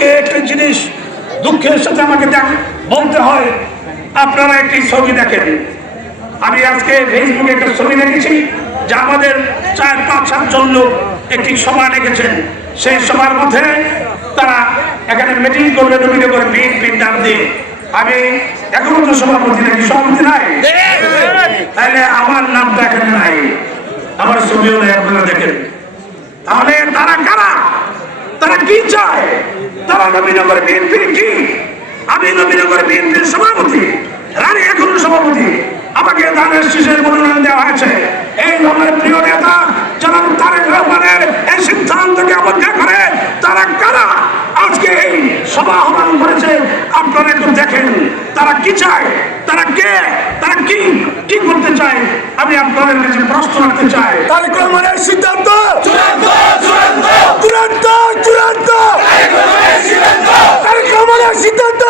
আজকে একটা জিনিস দুঃখের সাথে আমাকে বলতে হয়, আপনারা একটি ছবি দেখেন। আমি আজকে ফেসবুকে একটা ছবি দেখেছি যে আমাদের 4-5-7 জন লোক একটি সভা ডেকেছেন। সেই সভার মধ্যে তারা এখানে মিটিং করবে নবীনগর বিএনপির নাম দিয়ে। আমি এখনো তো সভাপতি নাকি, সভাপতি নাই, তাহলে আমার নামটা এখানে নাই, আমার ছবিও নাই, আপনারা দেখেন। তাহলে তারা কারা? তারা কি চায়? তারা নবীনগর বিএনপির কি? আমি নবীনগর বিএনপির সভাপতি, রানী এখনো সভাপতি, আমাকে ধানের শীষের মনোনয়ন দেওয়া হয়েছে। এই দলের প্রিয় নেতা জনাব তারেক রহমানের এই সিদ্ধান্তকে অবজ্ঞা করে তারা কারা আজকে এই সভা আহ্বান করেছে? আপনারা একটু দেখেন তারা কি চায়, তারা কে, তারা কি কি করতে চায়। আমি আপনাদের কাছে প্রশ্ন রাখতে চাই, তারেক রহমানের সিদ্ধান্ত চূড়ান্ত চূড়ান্ত চূড়ান্ত চূড়ান্ত, তারেক রহমানের সিদ্ধান্ত তারেক রহমানের সিদ্ধান্ত